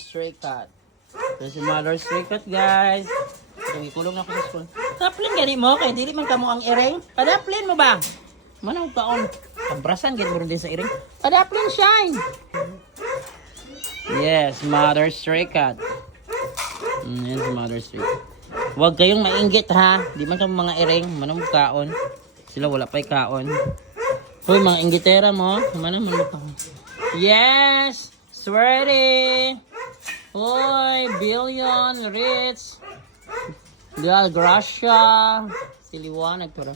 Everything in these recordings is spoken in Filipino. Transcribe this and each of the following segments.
Stray Cat. Ito si Mother Stray Cat, guys. Ito, ikulong na ako sa school. Taplin gani mo, kaya dili man kamo ang iring. Padaplin mo ba? Manong taon. Kabrasan, gani mo rin din sa iring. Padaplin, shine! Yes, Mother Stray Cat. Yan si Mother Stray Cat. Huwag kayong mainggit ha. Di man kamo mga iring. Manong kaon. Sila wala pa'y kaon. Hoy, mga inggitera mo. Manong kaon. Yes! Sweaty! Hoy, Billion, Rich, Gal Gracia, Siliwanag pero.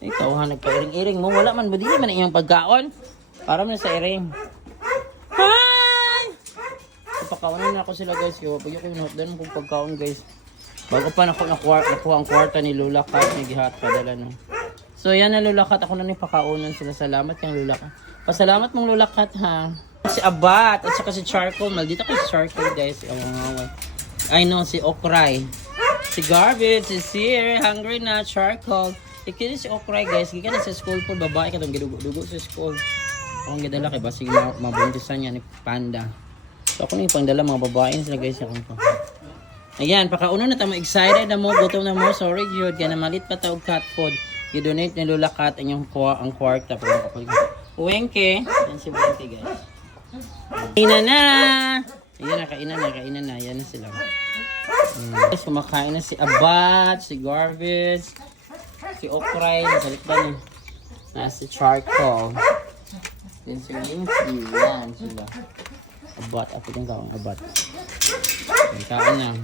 Ikaw ha, nagka-iring-iring mo. Wala man, hindi man iyong pagkaon. Para man sa iring. Hi! Pagkaunan na ako sila guys. Pag ako yung hotdan kong pagkaon guys. Bago pa nakuha ang kwarta ni Lula Cat. Nagihat padala no. So yan na Lula Cat. Ako na ni pakaunan sila. Salamat yung Lula Cat. Pasalamat mong Lula Cat ha. Si Abat at saka si Charcoal. Maldita ko si Charcoal guys. I know si Okray. Si Garbage is here. Hungry na. Charcoal. Ikili si Okray guys. Gikan na sa school po. Babae ka itong gidugo-dugo sa school. Akong gidala kay Basig mabuntisan niya ni Panda. So ako na yung pangdala mga babae sila guys. Ayan. Pakauna na tamo excited na mo. Gutom na mo. Sorry yun. Kaya na malit pa tawag cat food. I-donate ni Lula Cat ang kwarta. Uwengke. Yan si Uwengke guys. Kainan na! Ayan na, kainan na. Ayan na sila. Kumakain na si Abat, si Garbage, si Okray, nasalit ba niya? Si Charcoal. Yan si Lindsay. Yan sila. Abat, ako din kawang Abat. Kain na.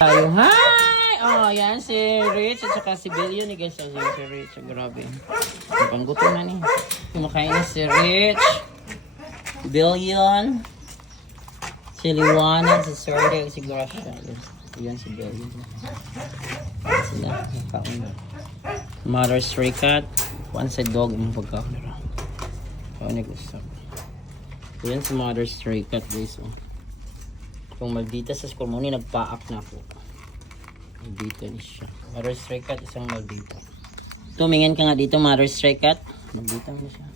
Tayo, hi! Oh, yan si Rich at saka si Billion. Guys, yan si Rich. Grabe. Panggutom na niya. Kumakain na si Rich. Billion, si Liwanag, si Sorda, si Gracia. Yan si Billion. Sila, nakaon na. Mother Stray Cat, one side dog yung pagkakalaro. Kaya nag-usap. Yan si Mother Stray Cat guys. Kung Maldita sa school mo, nagpa-up na po. Maldita ni siya. Mother Stray Cat, isang Maldita. Tumingin ka nga dito, Mother Stray Cat. Maldita mo siya.